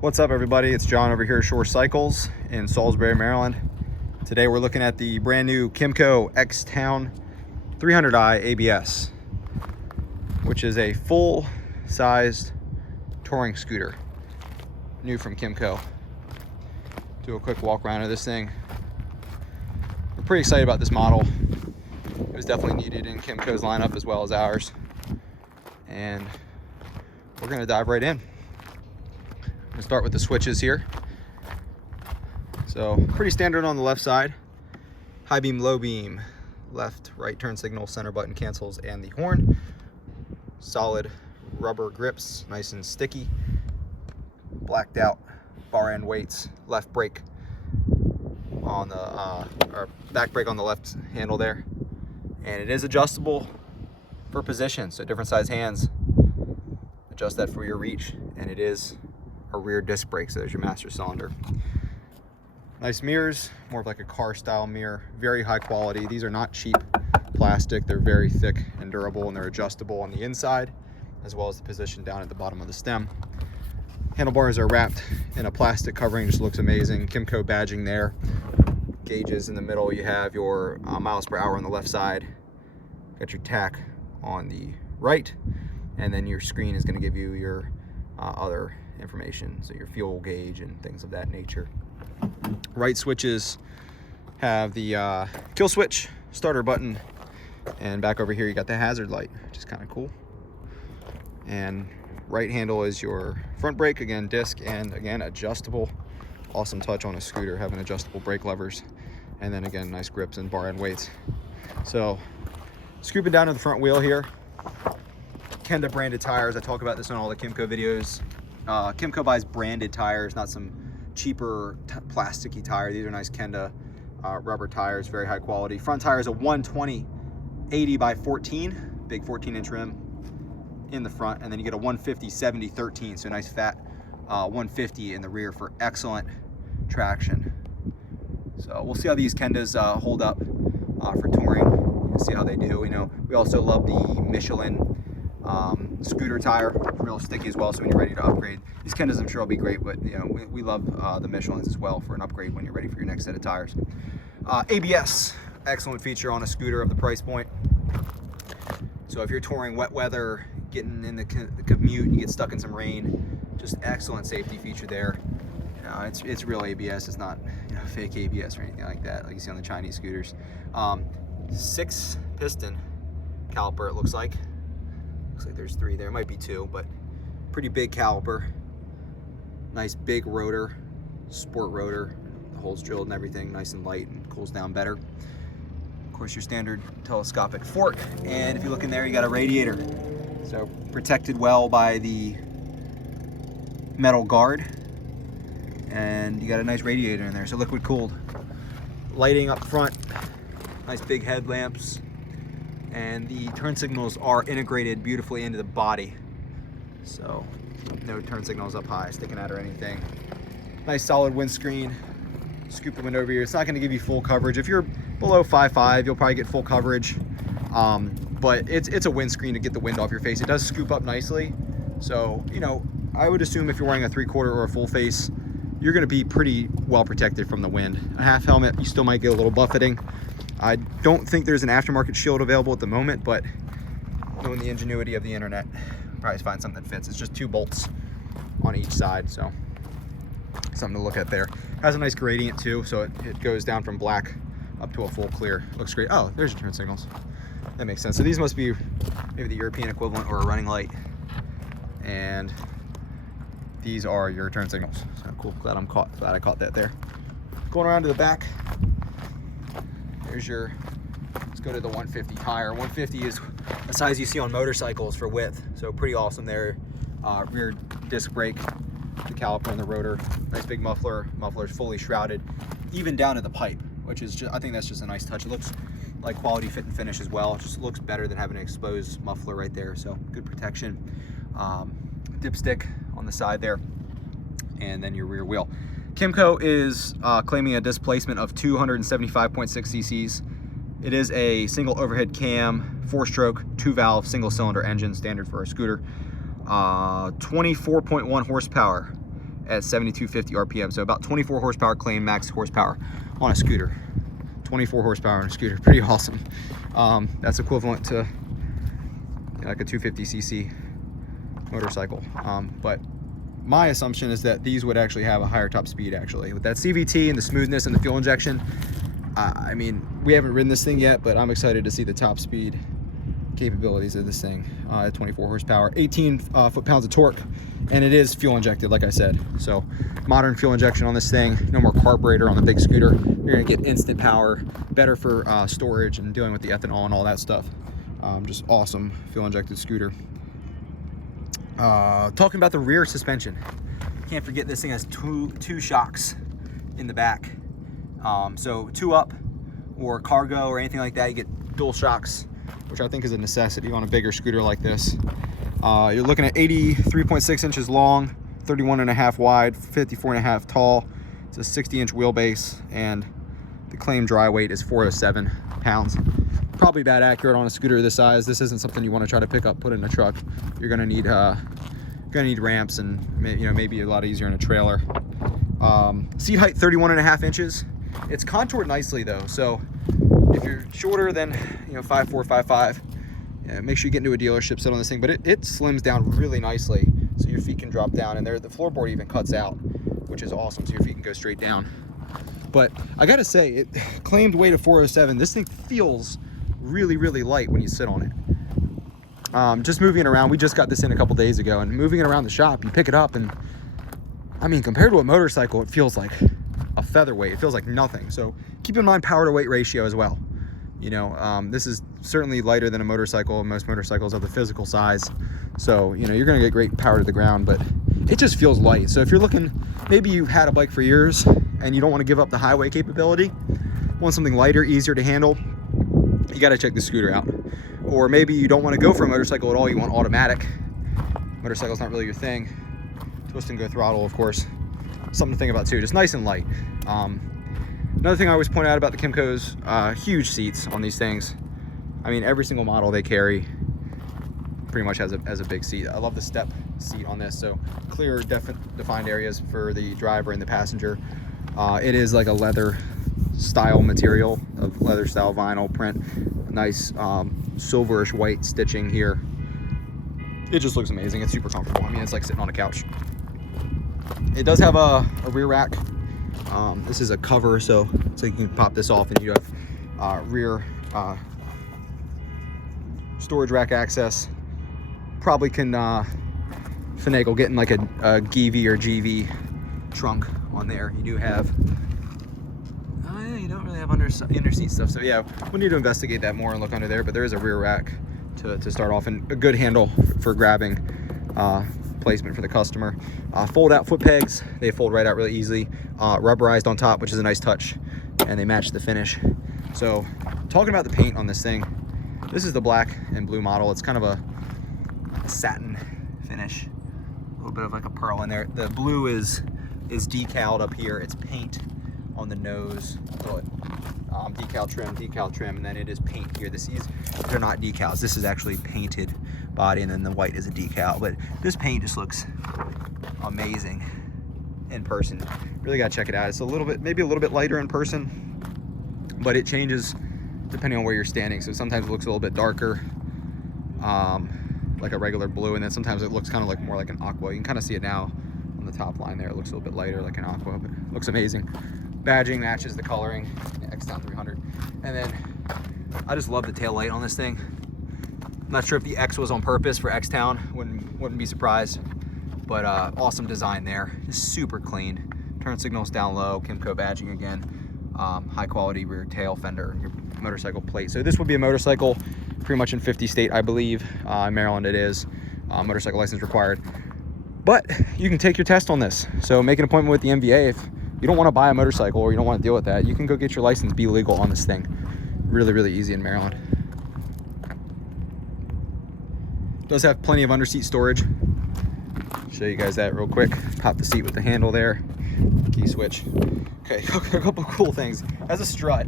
What's up, everybody? It's John over here at Shore Cycles in Salisbury, Maryland. Today we're looking at the brand new KYMCO X-Town 300i ABS, which is a full-sized touring scooter, new from KYMCO. Do a quick walk around of this thing. We're pretty excited about this model. It was definitely needed in KYMCO's lineup as well as ours. And we're gonna dive right in. We'll start with the switches here. So pretty standard on the left side. High beam, low beam, left, right turn signal, center button cancels, and the horn. Solid rubber grips, nice and sticky. Blacked out bar end weights, left brake on the, or back brake on the left handle there. And it is adjustable for position, so different size hands. Adjust that for your reach, and it is a rear disc brake, so there's your master cylinder. Nice mirrors, more of like a car style mirror, very high quality. These are not cheap plastic, they're very thick and durable, and they're adjustable on the inside as well as the position down at the bottom of the stem. Handlebars are wrapped in a plastic covering, just looks amazing. KYMCO badging there. Gauges in the middle, you have your miles per hour on the left side, got your tach on the right, and then your screen is going to give you your other information, so your fuel gauge and things of that nature. Right switches have the kill switch, starter button, and back over here you got the hazard light, which is kind of cool. And right handle is your front brake, again disc, and again adjustable. Awesome touch on a scooter, having adjustable brake levers, and then again nice grips and bar end weights. So scooping down to the front wheel here, Kenda branded tires. I talk about this on all the KYMCO videos. KYMCO buys branded tires, not some cheaper plasticky tire. These are nice Kenda rubber tires, very high quality. Front tire is a 120 80 by 14, big 14-inch rim in the front, and then you get a 150 70 13, so nice fat 150 in the rear for excellent traction. So we'll see how these Kendas hold up for touring. We'll see how they do. You know, we also love the Michelin scooter tire, real sticky as well, so when you're ready to upgrade, these Kendas I'm sure will be great, but you know, we love the Michelins as well for an upgrade when you're ready for your next set of tires. ABS, excellent feature on a scooter of the price point. So if you're touring wet weather, getting in the commute, you get stuck in some rain, just excellent safety feature there. You know, it's real ABS, it's not, you know, fake ABS or anything like that, like you see on the Chinese scooters. 6 piston caliper, it looks like. Looks like there's 3 there, might be 2, but pretty big caliper. Nice big rotor, sport rotor, the holes drilled and everything, nice and light and cools down better. Of course, your standard telescopic fork, and if you look in there, you got a radiator. So protected well by the metal guard, and you got a nice radiator in there, so liquid cooled. Lighting up front, nice big headlamps, and the turn signals are integrated beautifully into the body, so no turn signals up high sticking out or anything. Nice solid windscreen. Scoop the window over here. It's not going to give you full coverage. If you're below 5'5", you'll probably get full coverage, but it's a windscreen to get the wind off your face. It does scoop up nicely, so you know, I would assume if you're wearing a 3/4 or a full face, you're going to be pretty well protected from the wind. A half helmet, you still might get a little buffeting. I don't think there's an aftermarket shield available at the moment, but knowing the ingenuity of the internet, probably find something that fits. It's just 2 bolts on each side, so something to look at there. Has a nice gradient too, so it goes down from black up to a full clear. Looks great. Oh, there's your turn signals. That makes sense. So these must be maybe the European equivalent or a running light. And these are your turn signals. So cool, glad I caught that there. Going around to the back, there's your, let's go to the 150 tire. 150 is a size you see on motorcycles for width, so pretty awesome there. Rear disc brake, the caliper and the rotor, nice big muffler. Muffler's fully shrouded, even down to the pipe, which is just, I think that's just a nice touch. It looks like quality fit and finish as well. It just looks better than having an exposed muffler right there, so good protection. Dipstick on the side there, and then your rear wheel. KYMCO is claiming a displacement of 275.6 cc's. It is a single overhead cam, 4-stroke, 2-valve, single-cylinder engine, standard for a scooter. 24.1 horsepower, at 7,250 RPM. So about 24 horsepower claim max horsepower on a scooter. 24 horsepower on a scooter, pretty awesome. That's equivalent to like a 250cc motorcycle. But my assumption is that these would actually have a higher top speed actually. With that CVT and the smoothness and the fuel injection, I mean, we haven't ridden this thing yet, but I'm excited to see the top speed capabilities of this thing at 24 horsepower, 18 foot-pounds of torque, and it is fuel injected, like I said. So modern fuel injection on this thing, no more carburetor on the big scooter. You're gonna get instant power, better for storage and dealing with the ethanol and all that stuff. Just awesome fuel injected scooter. Talking about the rear suspension, can't forget this thing has two shocks in the back. So 2 up or cargo or anything like that, you get dual shocks, which I think is a necessity on a bigger scooter like this. You're looking at 83.6 inches long, 31.5 wide, 54.5 tall. It's a 60-inch wheelbase, and the claimed dry weight is 407 pounds. Probably about accurate on a scooter this size. This isn't something you want to try to pick up, put in a truck. You're gonna need ramps, and maybe a lot easier in a trailer. Seat height 31.5 inches. It's contoured nicely though, so if you're shorter than 5'4", 5'5", make sure you get into a dealership, sit on this thing. But it slims down really nicely, so your feet can drop down, and the floorboard even cuts out, which is awesome, so your feet can go straight down. But I gotta say, it claimed weight of 407. This thing feels really, really light when you sit on it. Just moving it around, we just got this in a couple days ago, and moving it around the shop, you pick it up, and I mean, compared to a motorcycle, it feels like a featherweight. It feels like nothing. So keep in mind power to weight ratio as well. This is certainly lighter than a motorcycle. Most motorcycles are the physical size, so you're gonna get great power to the ground, but it just feels light. So if you're looking, maybe you've had a bike for years and you don't want to give up the highway capability, want something lighter, easier to handle, you got to check the scooter out. Or maybe you don't want to go for a motorcycle at all, you want automatic. Motorcycle's not really your thing. Twist and go throttle, of course. Something to think about too, just nice and light. Another thing I always point out about the KYMCO's, huge seats on these things. I mean, every single model they carry pretty much has a big seat. I love the step seat on this, so clear, defined areas for the driver and the passenger. It is like a leather style material, of leather style vinyl print. Nice silverish white stitching here. It just looks amazing. It's super comfortable. I mean, it's like sitting on a couch. It does have a rear rack. This is a cover, so you can pop this off and you have rear storage rack access. Probably can finagle getting like a GV or GV trunk on there. You do have, you don't really have under seat stuff, so yeah, we need to investigate that more and look under there, but there is a rear rack to start off, and a good handle for grabbing placement for the customer. Fold out foot pegs, they fold right out really easily. Rubberized on top, which is a nice touch, and they match the finish. So talking about the paint on this thing, this is the black and blue model. It's kind of a satin finish, a little bit of like a pearl in there. The blue is decaled up here. It's paint on the nose, decal trim, and then it is paint here. They're not decals. This is actually painted body, and then the white is a decal. But this paint just looks amazing in person. Really gotta check it out. It's maybe a little bit lighter in person, but it changes depending on where you're standing. So sometimes it looks a little bit darker, like a regular blue, and then sometimes it looks kind of like more like an aqua. You can kind of see it now on the top line there. It looks a little bit lighter like an aqua, but it looks amazing. Badging matches the coloring, X-Town 300. And then I just love the tail light on this thing. I'm not sure if the X was on purpose for X-Town, wouldn't be surprised, but awesome design there. Just super clean. Turn signals down low, KYMCO badging again. High quality rear tail fender, your motorcycle plate. So this would be a motorcycle pretty much in 50 state, I believe. In Maryland it is. Motorcycle license required. But you can take your test on this. So make an appointment with the MVA. If you don't want to buy a motorcycle or you don't want to deal with that, you can go get your license, be legal on this thing. Really, really easy in Maryland. Does have plenty of under-seat storage. Show you guys that real quick. Pop the seat with the handle there. Key switch. Okay, a couple cool things. It has a strut,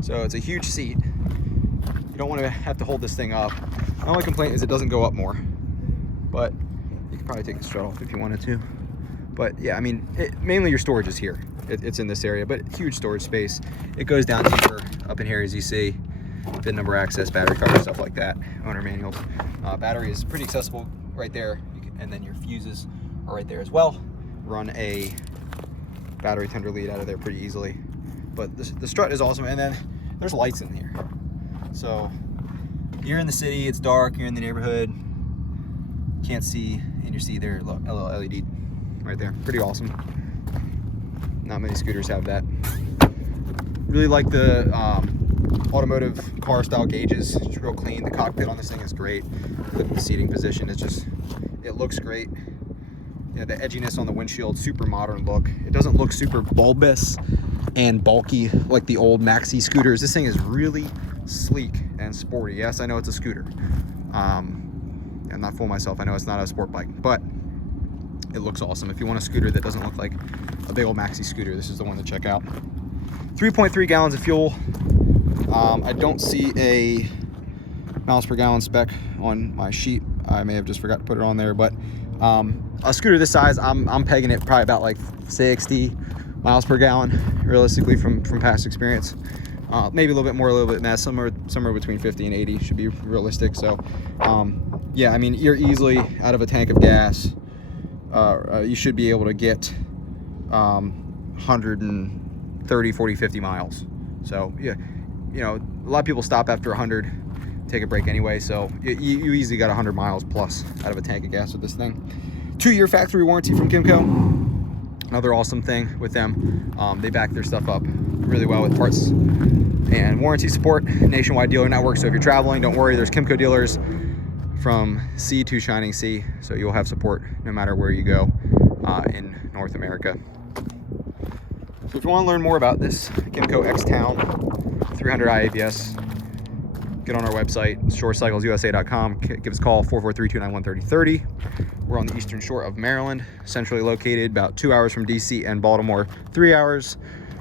so it's a huge seat. You don't want to have to hold this thing up. My only complaint is it doesn't go up more, but you could probably take the strut off if you wanted to. But yeah, I mean, mainly your storage is here. It's in this area, but huge storage space. It goes down deeper up in here, as you see. VIN number access, battery cover, stuff like that. Owner manuals. Battery is pretty accessible right there, and then your fuses are right there as well. Run a battery tender lead out of there pretty easily. But the strut is awesome, and then there's lights in here. So you're in the city, it's dark, you're in the neighborhood, can't see, and you see there a little LED right there. Pretty awesome. Not many scooters have that. Really like the automotive car style gauges. It's real clean. The cockpit on this thing is great. The seating position is just, it looks great. Yeah, the edginess on the windshield, super modern look. It doesn't look super bulbous and bulky like the old maxi scooters. This thing is really sleek and sporty. Yes, I know it's a scooter. I'm not fooling myself. I know it's not a sport bike, but it looks awesome. If you want a scooter that doesn't look like a big old maxi scooter, this is the one to check out. 3.3 gallons of fuel. I don't see a miles per gallon spec on my sheet. I may have just forgot to put it on there, but a scooter this size, I'm pegging it probably about like 60 miles per gallon, realistically, from past experience. Maybe a little bit more, a little bit less, somewhere between 50 and 80 should be realistic. So yeah, I mean, you're easily out of a tank of gas. You should be able to get 130, 40, 50 miles. So yeah, you know, a lot of people stop after 100, take a break anyway. So you easily got 100 miles plus out of a tank of gas with this thing. 2-year factory warranty from KYMCO. Another awesome thing with them. They back their stuff up really well with parts and warranty support. Nationwide dealer network. So if you're traveling, don't worry. There's KYMCO dealers from sea to shining sea. So you'll have support no matter where you go in North America. So if you want to learn more about this KYMCO X-Town 300 IABS, get on our website, shorecyclesusa.com. Give us a call, 443-291-3030. We're on the eastern shore of Maryland, centrally located, about 2 hours from DC and Baltimore, 3 hours,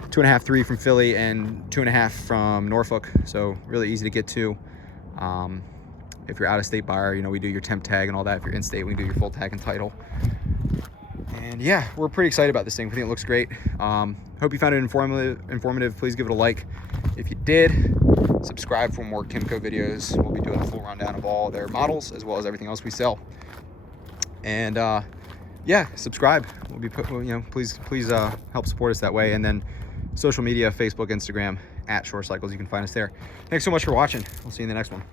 2.5, 3 from Philly, and 2.5 from Norfolk. So really easy to get to. If you're out-of-state buyer, you know, we do your temp tag and all that. If you're in-state, we do your full tag and title. And yeah, we're pretty excited about this thing. We think it looks great. Hope you found it informative. Please give it a like if you did. Subscribe for more KYMCO videos. We'll be doing a full rundown of all their models as well as everything else we sell. And yeah, subscribe. We'll be please help support us that way. And then social media, Facebook, Instagram @ShoreCycles. You can find us there. Thanks so much for watching. We'll see you in the next one.